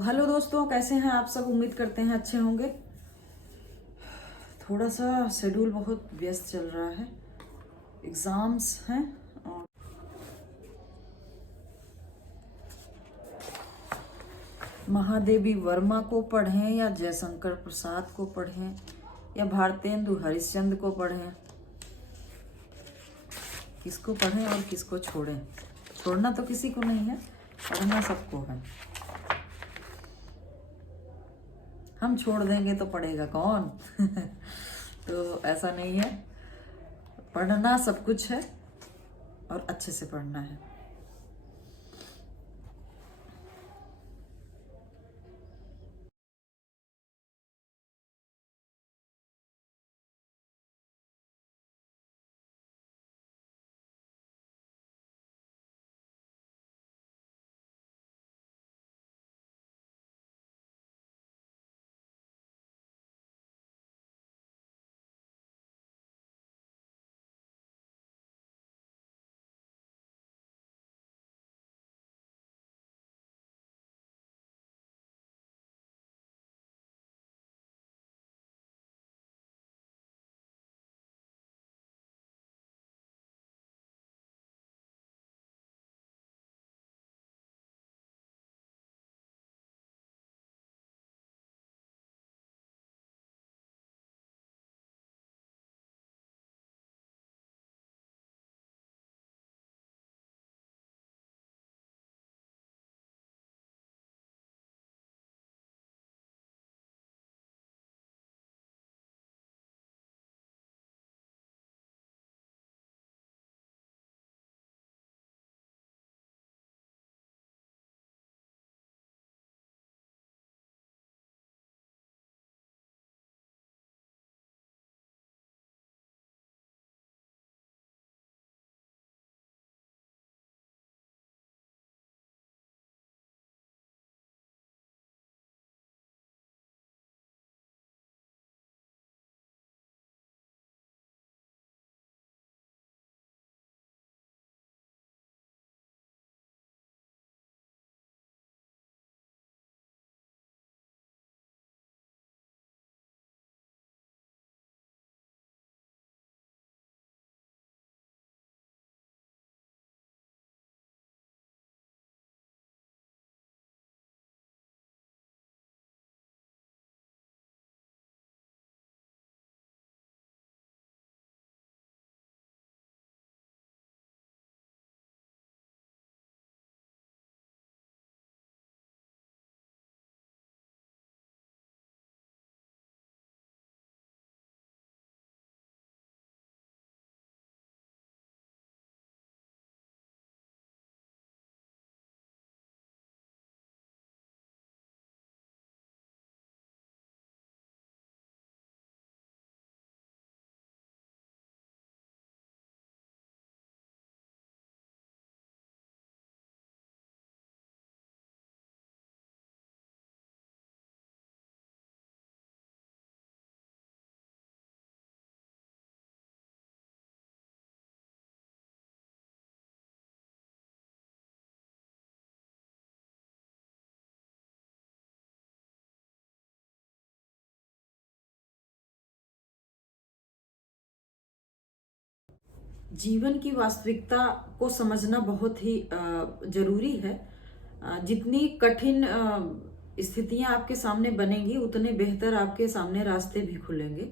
Hello दोस्तों, कैसे हैं आप सब। उम्मीद करते हैं अच्छे होंगे। थोड़ा सा शेड्यूल बहुत व्यस्त चल रहा है, एग्ज़ाम्स हैं। और महादेवी वर्मा को पढ़ें या जयशंकर प्रसाद को पढ़ें या भारतेंदु हरिश्चंद्र को पढ़ें, किसको पढ़ें और किसको छोड़ें। छोड़ना तो किसी को नहीं है, पढ़ना सबको है। हम छोड़ देंगे तो पढ़ेगा कौन। तो ऐसा नहीं है, पढ़ना सब कुछ है और अच्छे से पढ़ना है। जीवन की वास्तविकता को समझना बहुत ही जरूरी है। जितनी कठिन स्थितियां आपके सामने बनेंगी, उतने बेहतर आपके सामने रास्ते भी खुलेंगे।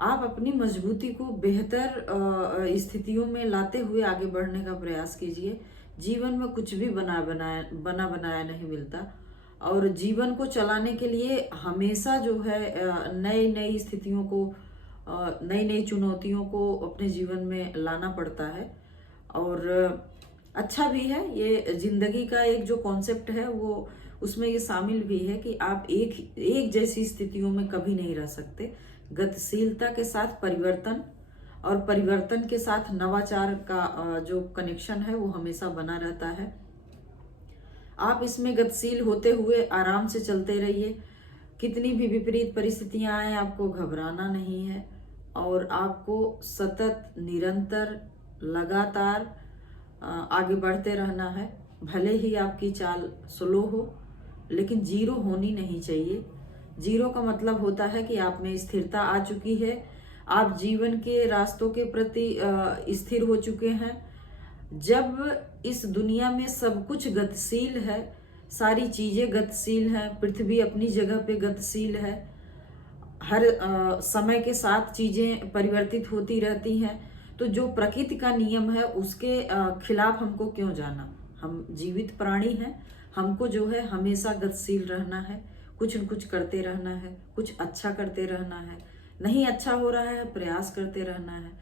आप अपनी मजबूती को बेहतर स्थितियों में लाते हुए आगे बढ़ने का प्रयास कीजिए। जीवन में कुछ भी बना बनाया नहीं मिलता, और जीवन को चलाने के लिए हमेशा जो है नई नई स्थितियों को, नई नई चुनौतियों को अपने जीवन में लाना पड़ता है। और अच्छा भी है, ये जिंदगी का एक जो कॉन्सेप्ट है वो उसमें ये शामिल भी है कि आप एक जैसी स्थितियों में कभी नहीं रह सकते। गतिशीलता के साथ परिवर्तन और परिवर्तन के साथ नवाचार का जो कनेक्शन है वो हमेशा बना रहता है। आप इसमें गतिशील होते हुए आराम से चलते रहिए। कितनी भी विपरीत परिस्थितियां आए, आपको घबराना नहीं है और आपको सतत, निरंतर, लगातार आगे बढ़ते रहना है। भले ही आपकी चाल स्लो हो, लेकिन जीरो होनी नहीं चाहिए। जीरो का मतलब होता है कि आप में स्थिरता आ चुकी है, आप जीवन के रास्तों के प्रति स्थिर हो चुके हैं। जब इस दुनिया में सब कुछ गतिशील है, सारी चीजें गतिशील हैं, पृथ्वी अपनी जगह पे गतिशील है, हर समय के साथ चीजें परिवर्तित होती रहती हैं, तो जो प्रकृति का नियम है उसके खिलाफ हमको क्यों जाना। हम जीवित प्राणी हैं, हमको जो है हमेशा गतिशील रहना है, कुछ न कुछ करते रहना है, कुछ अच्छा करते रहना है, नहीं अच्छा हो रहा है प्रयास करते रहना है।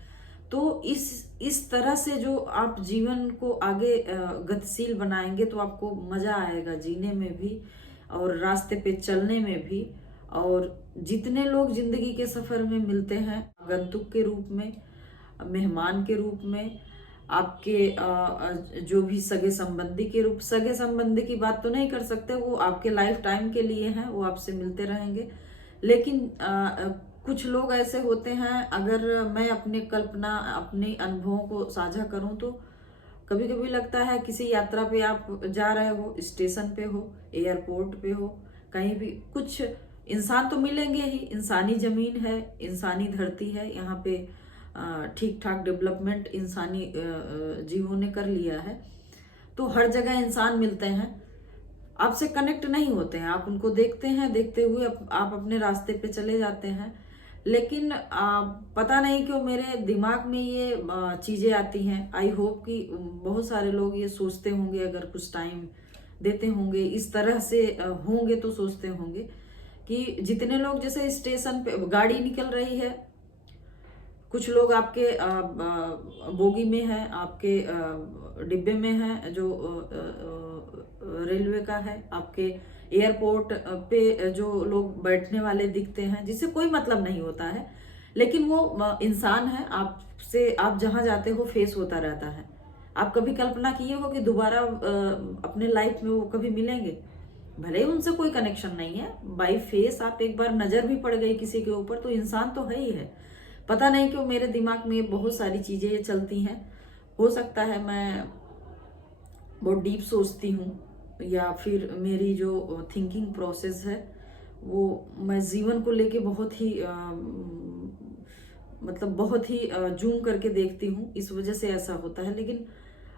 तो इस तरह से जो आप जीवन को आगे गतिशील बनाएंगे तो आपको मजा आएगा जीने में भी और रास्ते पे चलने में भी। और जितने लोग जिंदगी के सफर में मिलते हैं, आगंतुक के रूप में, मेहमान के रूप में, आपके जो भी सगे संबंधी के रूप, सगे संबंधी की बात तो नहीं कर सकते, वो आपके लाइफ टाइम के लिए हैं, वो आपसे मिलते रहेंगे। लेकिन कुछ लोग ऐसे होते हैं, अगर मैं अपने कल्पना, अपने अनुभवों को साझा करूं तो कभी कभी लगता है किसी यात्रा पे आप जा रहे हो, स्टेशन पे हो, एयरपोर्ट पे हो, कहीं भी कुछ इंसान तो मिलेंगे ही, इंसानी जमीन है, इंसानी धरती है, यहाँ पे ठीक ठाक डेवलपमेंट इंसानी जीवों ने कर लिया है, तो हर जगह इंसान मिलते हैं, आपसे कनेक्ट नहीं होते हैं, आप उनको देखते हैं, देखते हुए आप अपने रास्ते पे चले जाते हैं। लेकिन पता नहीं क्यों मेरे दिमाग में ये चीजें आती हैं। आई होप कि बहुत सारे लोग ये सोचते होंगे, अगर कुछ टाइम देते होंगे, इस तरह से होंगे तो सोचते होंगे कि जितने लोग, जैसे स्टेशन पे गाड़ी निकल रही है, कुछ लोग आपके बोगी में है, आपके डिब्बे में है, जो रेलवे का है, आपके एयरपोर्ट पे जो लोग बैठने वाले दिखते हैं, जिससे कोई मतलब नहीं होता है, लेकिन वो इंसान है, आपसे, आप जहां जाते हो फेस होता रहता है। आप कभी कल्पना किए हो कि दोबारा अपने लाइफ में वो कभी मिलेंगे? भले ही उनसे कोई कनेक्शन नहीं है, बाई फेस आप एक बार नजर भी पड़ गई किसी के ऊपर तो इंसान तो है ही है। पता नहीं क्यों मेरे दिमाग में बहुत सारी चीजें चलती हैं। हो सकता है मैं बहुत डीप सोचती हूँ, या फिर मेरी जो थिंकिंग प्रोसेस है वो, मैं जीवन को लेके बहुत ही मतलब बहुत ही जूम करके देखती हूँ, इस वजह से ऐसा होता है। लेकिन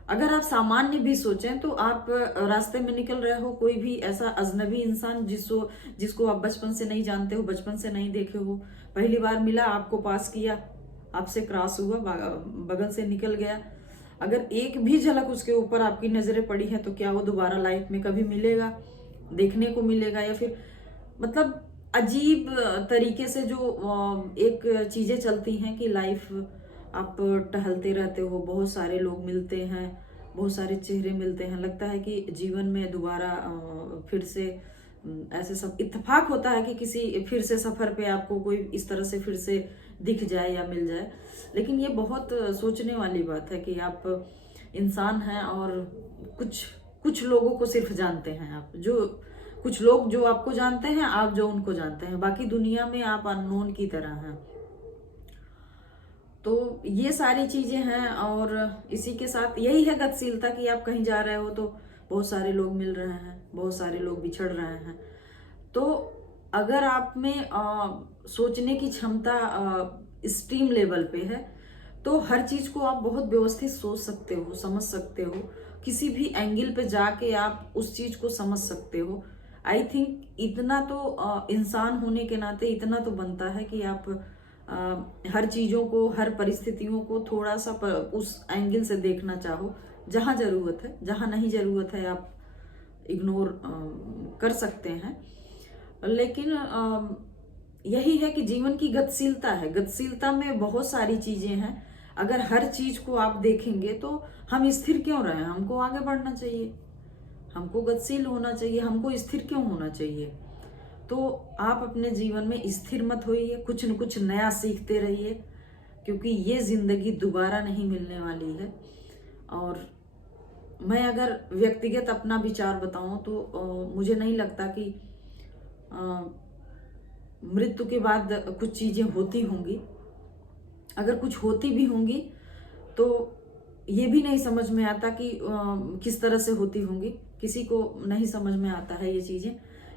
अगर आप सामान्य भी सोचें तो आप रास्ते में निकल रहे हो, कोई भी ऐसा अजनबी इंसान जिसको आप बचपन से नहीं जानते हो, बचपन से नहीं देखे हो, पहली बार मिला, आपको पास किया, आपसे क्रॉस हुआ, बगल से निकल गया, अगर एक भी झलक उसके ऊपर आपकी नजरें पड़ी है तो क्या वो दोबारा लाइफ में कभी मिलेगा, देखने को मिलेगा? या फिर मतलब अजीब तरीके से जो एक चीजें चलती हैं कि लाइफ, आप टहलते रहते हो, बहुत सारे लोग मिलते हैं, बहुत सारे चेहरे मिलते हैं, लगता है कि जीवन में दोबारा फिर से ऐसे सब इत्तेफाक होता है कि किसी फिर से सफर पे आपको कोई इस तरह से फिर से दिख जाए या मिल जाए। लेकिन ये बहुत सोचने वाली बात है कि आप इंसान हैं और कुछ कुछ लोगों को सिर्फ जानते हैं आप, जो कुछ लोग जो आपको जानते हैं, आप जो उनको जानते हैं, बाकी दुनिया में आप अननोन की तरह हैं। तो ये सारी चीजें हैं, और इसी के साथ यही है गतिशीलता कि आप कहीं जा रहे हो तो बहुत सारे लोग मिल रहे हैं, बहुत सारे लोग बिछड़ रहे हैं। तो अगर आप में सोचने की क्षमता स्ट्रीम लेवल पे है तो हर चीज को आप बहुत व्यवस्थित सोच सकते हो, समझ सकते हो, किसी भी एंगल पे जाके आप उस चीज को समझ सकते हो। आई थिंक इतना तो इंसान होने के नाते इतना तो बनता है कि आप हर चीजों को, हर परिस्थितियों को थोड़ा सा उस एंगल से देखना चाहो। जहां जरूरत है, जहां नहीं जरूरत है आप इग्नोर कर सकते हैं। लेकिन यही है कि जीवन की गतिशीलता है, गतिशीलता में बहुत सारी चीजें हैं। अगर हर चीज को आप देखेंगे तो हम स्थिर क्यों रहे? हमको आगे बढ़ना चाहिए, हमको गतिशील होना चाहिए, हमको स्थिर क्यों होना चाहिए? तो आप अपने जीवन में स्थिर मत होइए, कुछ न कुछ नया सीखते रहिए, क्योंकि ये जिंदगी दोबारा नहीं मिलने वाली है। और मैं अगर व्यक्तिगत अपना विचार बताऊं तो मुझे नहीं लगता कि मृत्यु के बाद कुछ चीजें होती होंगी। अगर कुछ होती भी होंगी तो ये भी नहीं समझ में आता कि किस तरह से होती होंगी। किसी को नहीं समझ में आता है ये चीजें।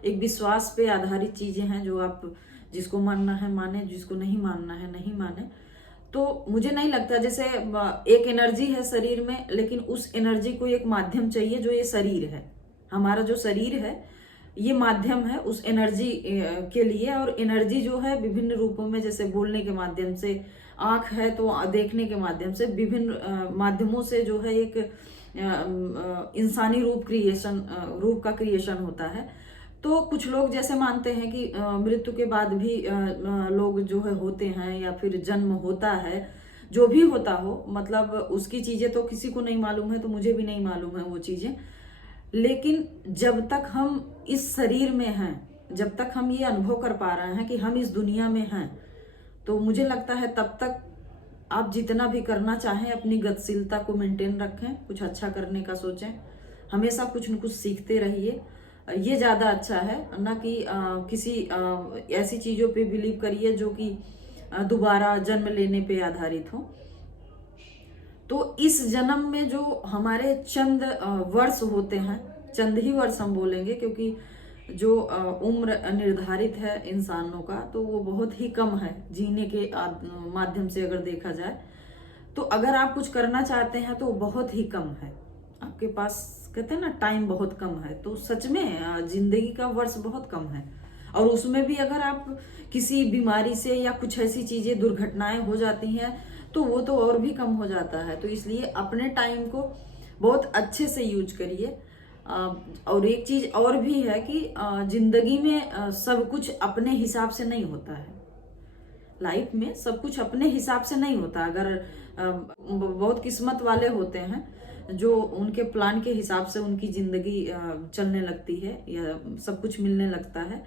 एक विश्वास पे आधारित चीजें हैं, जो आप जिसको मानना है माने, जिसको नहीं मानना है नहीं माने। तो मुझे नहीं लगता, जैसे एक एनर्जी है शरीर में, लेकिन उस एनर्जी को एक माध्यम चाहिए जो ये शरीर है। हमारा जो शरीर है ये माध्यम है उस एनर्जी के लिए। और एनर्जी जो है विभिन्न रूपों में, जैसे बोलने के माध्यम से, आंख है तो देखने के माध्यम से, विभिन्न माध्यमों से जो है एक इंसानी रूप का क्रिएशन होता है। तो कुछ लोग जैसे मानते हैं कि मृत्यु के बाद भी लोग जो है होते हैं, या फिर जन्म होता है, जो भी होता हो, मतलब उसकी चीजें तो किसी को नहीं मालूम है, तो मुझे भी नहीं मालूम है वो चीजें। लेकिन जब तक हम इस शरीर में हैं, जब तक हम ये अनुभव कर पा रहे हैं कि हम इस दुनिया में हैं, तो मुझे लगता है तब तक आप जितना भी करना चाहें अपनी गतिशीलता को मेंटेन रखें, कुछ अच्छा करने का सोचें, हमेशा कुछ न कुछ सीखते रहिए। ये ज्यादा अच्छा है, ना कि किसी ऐसी चीजों पे बिलीव करिए जो कि दोबारा जन्म लेने पे आधारित हो। तो इस जन्म में जो हमारे चंद वर्ष होते हैं, चंद ही वर्ष हम बोलेंगे, क्योंकि जो उम्र निर्धारित है इंसानों का, तो वो बहुत ही कम है जीने के माध्यम से अगर देखा जाए। तो अगर आप कुछ करना चाहते हैं तो बहुत ही कम है आपके पास, कहते हैं ना टाइम बहुत कम है। तो सच में जिंदगी का वर्ष बहुत कम है, और उसमें भी अगर आप किसी बीमारी से या कुछ ऐसी चीजें, दुर्घटनाएं हो जाती हैं, तो वो तो और भी कम हो जाता है। तो इसलिए अपने टाइम को बहुत अच्छे से यूज करिए। और एक चीज और भी है कि जिंदगी में सब कुछ अपने हिसाब से नहीं होता है। लाइफ में सब कुछ अपने हिसाब से नहीं होता। अगर बहुत किस्मत वाले होते हैं जो उनके प्लान के हिसाब से उनकी जिंदगी चलने लगती है, या सब कुछ मिलने लगता है।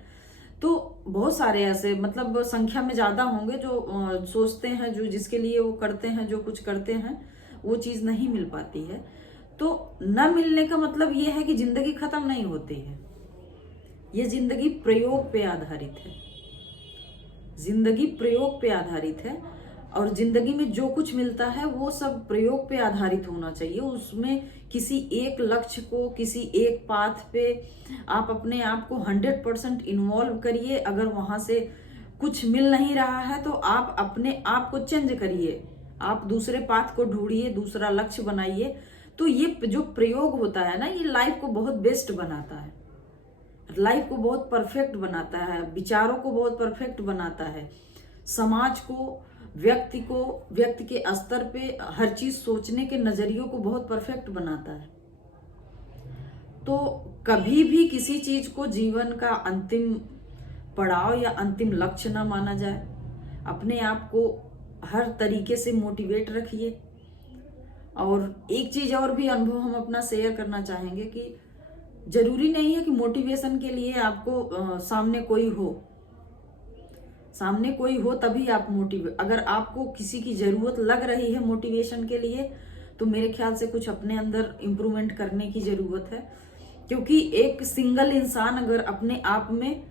तो बहुत सारे ऐसे, मतलब संख्या में ज्यादा होंगे जो सोचते हैं, जो जिसके लिए वो करते हैं, जो कुछ करते हैं, वो चीज नहीं मिल पाती है। तो न मिलने का मतलब ये है कि जिंदगी खत्म नहीं होती है। ये जिंदगी प्रयोग पे आधारित है, जिंदगी प्रयोग पे आधारित है। और जिंदगी में जो कुछ मिलता है वो सब प्रयोग पे आधारित होना चाहिए। उसमें किसी एक लक्ष्य को, किसी एक पाथ पे आप अपने आप को 100% इन्वॉल्व करिए। अगर वहां से कुछ मिल नहीं रहा है तो आप अपने आप को चेंज करिए, आप दूसरे पाथ को ढूंढिए, दूसरा लक्ष्य बनाइए। तो ये जो प्रयोग होता है ना, ये लाइफ को बहुत बेस्ट बनाता है, लाइफ को बहुत परफेक्ट बनाता है, विचारों को बहुत परफेक्ट बनाता है, समाज को, व्यक्ति को, व्यक्ति के स्तर पे हर चीज सोचने के नजरियों को बहुत परफेक्ट बनाता है। तो कभी भी किसी चीज को जीवन का अंतिम पड़ाव या अंतिम लक्ष्य ना माना जाए। अपने आप को हर तरीके से मोटिवेट रखिए। और एक चीज और भी अनुभव हम अपना शेयर करना चाहेंगे कि जरूरी नहीं है कि मोटिवेशन के लिए आपको सामने कोई हो तभी आप अगर आपको किसी की जरूरत लग रही है मोटिवेशन के लिए, तो मेरे ख्याल से कुछ अपने अंदर इम्प्रूवमेंट करने की जरूरत है। क्योंकि एक सिंगल इंसान अगर अपने आप में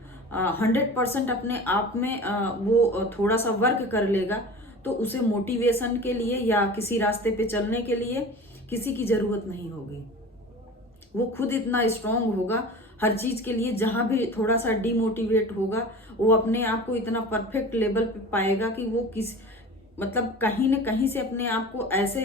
100% अपने आप में वो थोड़ा सा वर्क कर लेगा, तो उसे मोटिवेशन के लिए या किसी रास्ते पे चलने के लिए किसी की जरूरत नहीं होगी। वो खुद इतना स्ट्रांग होगा हर चीज के लिए। जहां भी थोड़ा सा डिमोटिवेट होगा, वो अपने आप को इतना परफेक्ट लेवल पे पाएगा कि वो मतलब कहीं न कहीं से अपने आप को ऐसे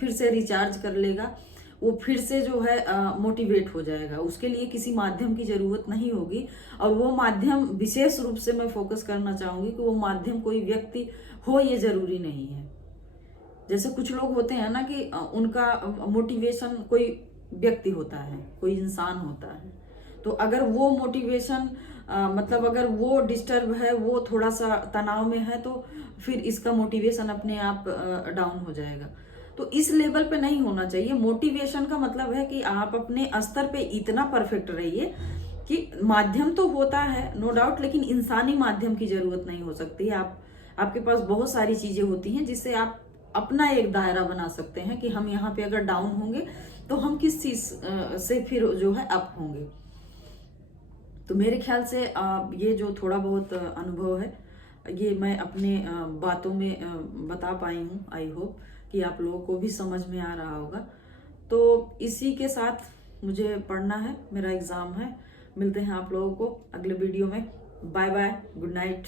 फिर से रिचार्ज कर लेगा, वो फिर से जो है मोटिवेट हो जाएगा। उसके लिए किसी माध्यम की जरूरत नहीं होगी। और वो माध्यम विशेष रूप से मैं फोकस करना चाहूंगी कि वो माध्यम कोई व्यक्ति हो, ये जरूरी नहीं है। जैसे कुछ लोग होते हैं ना कि उनका मोटिवेशन कोई व्यक्ति होता है, कोई इंसान होता है। तो अगर वो मोटिवेशन मतलब अगर वो डिस्टर्ब है, वो थोड़ा सा तनाव में है, तो फिर इसका मोटिवेशन अपने आप डाउन हो जाएगा। तो इस लेवल पे नहीं होना चाहिए। मोटिवेशन का मतलब है कि आप अपने स्तर पे इतना परफेक्ट रहिए कि माध्यम तो होता है नो डाउट, लेकिन इंसानी माध्यम की जरूरत नहीं हो सकती। आपके पास बहुत सारी चीजें होती हैं जिससे आप अपना एक दायरा बना सकते हैं कि हम यहाँ पे अगर डाउन होंगे तो हम किस चीज से फिर जो है अप होंगे। तो मेरे ख्याल से ये जो थोड़ा बहुत अनुभव है, ये मैं अपने बातों में बता पाई हूँ। आई होप कि आप लोगों को भी समझ में आ रहा होगा। तो इसी के साथ मुझे पढ़ना है, मेरा एग्जाम है। मिलते हैं आप लोगों को अगले वीडियो में। Bye bye, good night.